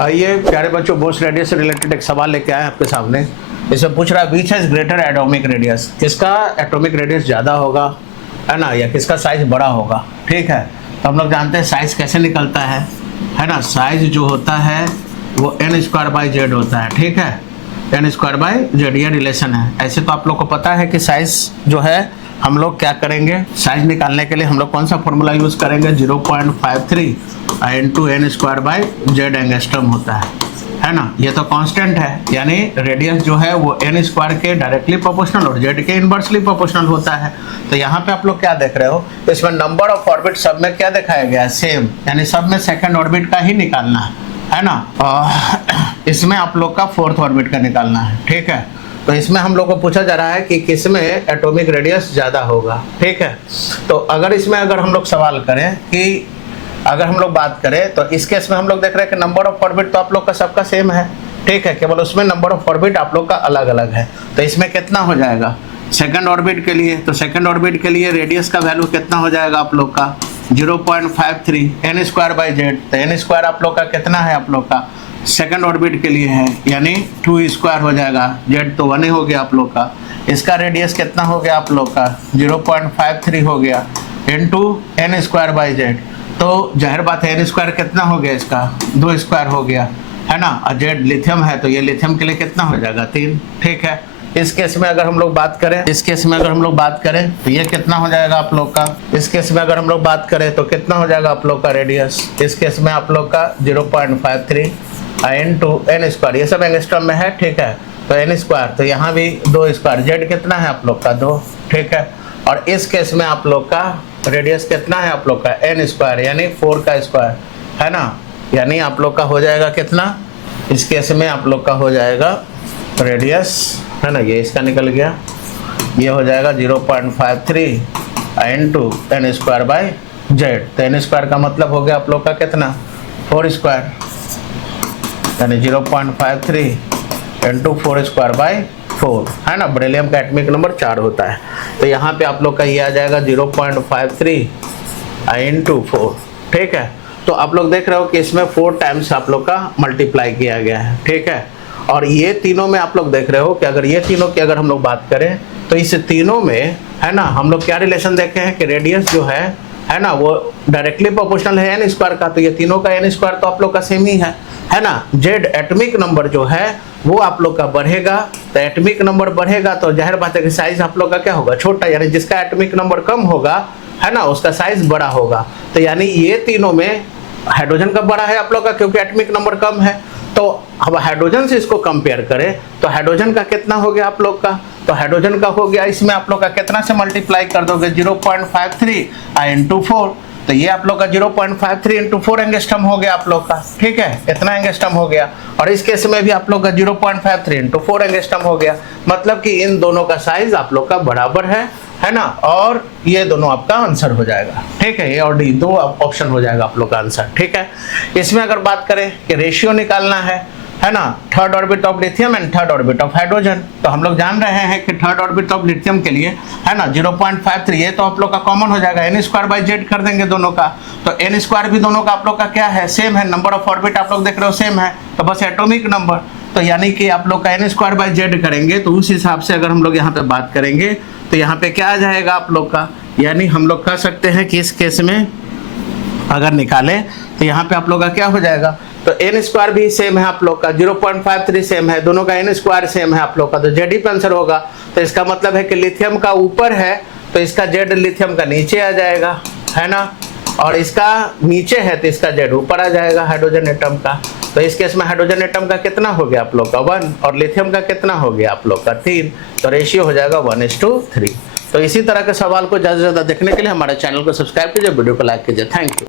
आइए प्यारे बच्चों, बोस रेडियस से रिलेटेड एक सवाल लेके आए आपके सामने। इसमें पूछ रहा है which has greater atomic radius, किसका एटॉमिक रेडियस ज़्यादा होगा, है ना, या किसका साइज बड़ा होगा। ठीक है, तो हम लोग जानते हैं साइज कैसे निकलता है ना। साइज जो होता है वो n स्क्वायर बाई जेड होता है। ठीक है, n स्क्वायर बाई जेड, ये रिलेशन है। ऐसे तो आप लोग को पता है कि साइज जो है हम लोग क्या करेंगे, साइज निकालने के लिए हम लोग कौन सा फॉर्मूला यूज करेंगे, 0.53 into n square by Z angstrom होता है ना। ये तो कांस्टेंट है, यानी रेडियस जो है वो n स्क्वायर के डायरेक्टली प्रोपोर्शनल और z के इनवर्सली प्रोपोर्शनल होता है। तो यहाँ पे आप लोग क्या देख रहे हो, इसमें नंबर ऑफ ऑर्बिट सब में क्या दिखाया गया है, सेम, यानी सब में सेकंड ऑर्बिट का ही निकालना है ना। इसमें आप लोग का फोर्थ ऑर्बिट का निकालना है। ठीक है, तो इसमें हम लोग को पूछा जा रहा है कि किसमें एटॉमिक रेडियस ज़्यादा होगा। ठीक है, तो अगर हम लोग सवाल करें कि अगर हम लोग बात करें तो इस केस में हम लोग देख रहे हैं कि नंबर ऑफ ऑर्बिट तो आप लोग का सबका सेम है। ठीक है, केवल उसमें नंबर ऑफ ऑर्बिट आप लोग का अलग अलग है। तो इसमें कितना हो जाएगा सेकंड ऑर्बिट के लिए, तो सेकंड ऑर्बिट के लिए रेडियस का वैल्यू कितना हो जाएगा आप लोग का 0.53 n स्क्वायर बाई जेड। तो n स्क्वायर आप लोग का कितना है, आप लोग का सेकंड ऑर्बिट के लिए है, यानी 2 स्क्वायर हो जाएगा। जेड तो 1 हो गया आप लोग का। इसका रेडियस कितना हो गया आप लोग का 0.53 हो गया into n square by Z. तो जाहिर बात है n स्क्वायर कितना हो गया, इसका 2 स्क्वायर हो गया, है ना। और जेड लिथियम है तो ये लिथियम के लिए कितना हो जाएगा 3। ठीक है, इस केस में अगर हम लोग बात करें, तो ये कितना हो जाएगा आप लोग का, इस केस में अगर हम लोग बात करें तो कितना हो जाएगा आप लोग का रेडियस, इस केस में आप लोग का 0.53 इंटू n स्क्वायर, ये सब एंगस्ट्रम में है। ठीक है, तो n स्क्वायर, तो यहाँ भी 2 स्क्वायर, जेड कितना है आप लोग का 2। ठीक है, और इस केस में आप लोग का रेडियस कितना है आप लोग का n स्क्वायर, यानी 4 का स्क्वायर, है ना। यानी आप लोग का हो जाएगा कितना, इस केस में आप लोग का हो जाएगा रेडियस, है ना, ये इसका निकल गया, ये हो जाएगा 0.53 into n square by Z. तो n स्क्वायर का मतलब हो गया आप लोग का कितना 4 स्क्वायर, यानी 0.53 इंटू 4 स्क्वायर बाई 4, है ना। बेरिलियम का एटॉमिक नंबर 4 होता है। तो यहाँ पे आप लोग का ये आ जाएगा 0.53 इंटू 4। ठीक है, तो आप लोग देख रहे हो कि इसमें 4 टाइम्स आप लोग का मल्टीप्लाई किया गया है। ठीक है, और ये तीनों में आप लोग देख रहे हो कि अगर ये तीनों की अगर हम लोग बात करें तो इस तीनों में, है ना, हम लोग क्या रिलेशन देखे हैं कि रेडियस जो है ना, वो डायरेक्टली प्रोपोर्शनल है n स्क्वायर का। तो ये तीनों का n स्क्वायर तो आप लोग का सेम ही है ना। जेड एटॉमिक नंबर जो है वो आप लोग का बढ़ेगा, तो एटॉमिक नंबर बढ़ेगा तो जाहिर बात है कि साइज आप लोग का क्या होगा, छोटा, यानी जिसका एटॉमिक नंबर कम होगा, है ना, उसका साइज बड़ा होगा। तो यानी ये तीनों में हाइड्रोजन का बड़ा है आप लोग का, क्योंकि एटॉमिक नंबर कम है। तो अब हाइड्रोजन से इसको कंपेयर करें तो हाइड्रोजन का कितना हो गया आप लोग का, तो हाइड्रोजन का हो गया, इसमें आप लोग का कितना से मल्टीप्लाई कर दोगे 0.53 इंटू 4। तो ये आप लोग का 0.53 इंटू 4 एंगस्ट्रम हो गया आप लोग का। ठीक है, इतना एंगस्ट्रम हो गया, और इस केस में भी आप लोग का 0.53 इंटू 4 एंगस्ट्रम हो गया। मतलब कि इन दोनों का साइज आप लोग का बराबर है ना, और ये दोनों आपका आंसर हो जाएगा। ठीक है, ये और डी 2 ऑप्शन हो जाएगा आप लोग का आंसर। ठीक है, इसमें अगर बात करें कि रेशियो निकालना है ना, third orbit of lithium and third orbit of hydrogen. तो हम लोग जान रहे हैं कि थर्ड ऑर्बिट ऑफ लिथियम के लिए, है ना, 0.53, ये तो आप लोग का कॉमन हो जाएगा, n स्क्वायर बाई जेड कर देंगे दोनों का। तो n स्क्वायर भी दोनों का आप लोग का क्या है, सेम है। नंबर ऑफ ऑर्बिट आप लोग देख रहे हो सेम है, तो बस एटॉमिक नंबर, तो यानी कि आप लोग का n स्क्वायर बाई जेड करेंगे तो उस हिसाब से अगर हम लोग यहाँ पे बात करेंगे तो यहाँ पे क्या आ जाएगा आप लोग का, यानी हम लोग कह सकते हैं कि इस केस में अगर निकालें तो यहाँ पे आप लोग का क्या हो जाएगा, तो n स्क्वायर भी सेम है आप लोग का, 0.53 सेम है, दोनों का n स्क्वायर सेम है आप लोग का, तो जेड ही आंसर होगा। तो इसका मतलब है कि लिथियम का ऊपर है तो इसका जेड लिथियम का नीचे आ जाएगा, है ना, और इसका नीचे है तो इसका जेड ऊपर आ जाएगा हाइड्रोजन एटम का। तो इस केस में हाइड्रोजन एटम का कितना हो गया आप लोग का 1, और लिथियम का कितना हो गया आप लोग का 3। तो रेशियो हो जाएगा 1:3। तो इसी तरह के सवाल को ज़्यादा से ज़्यादा देखने के लिए हमारे चैनल को सब्सक्राइब कीजिए, वीडियो को लाइक कीजिए। Thank you.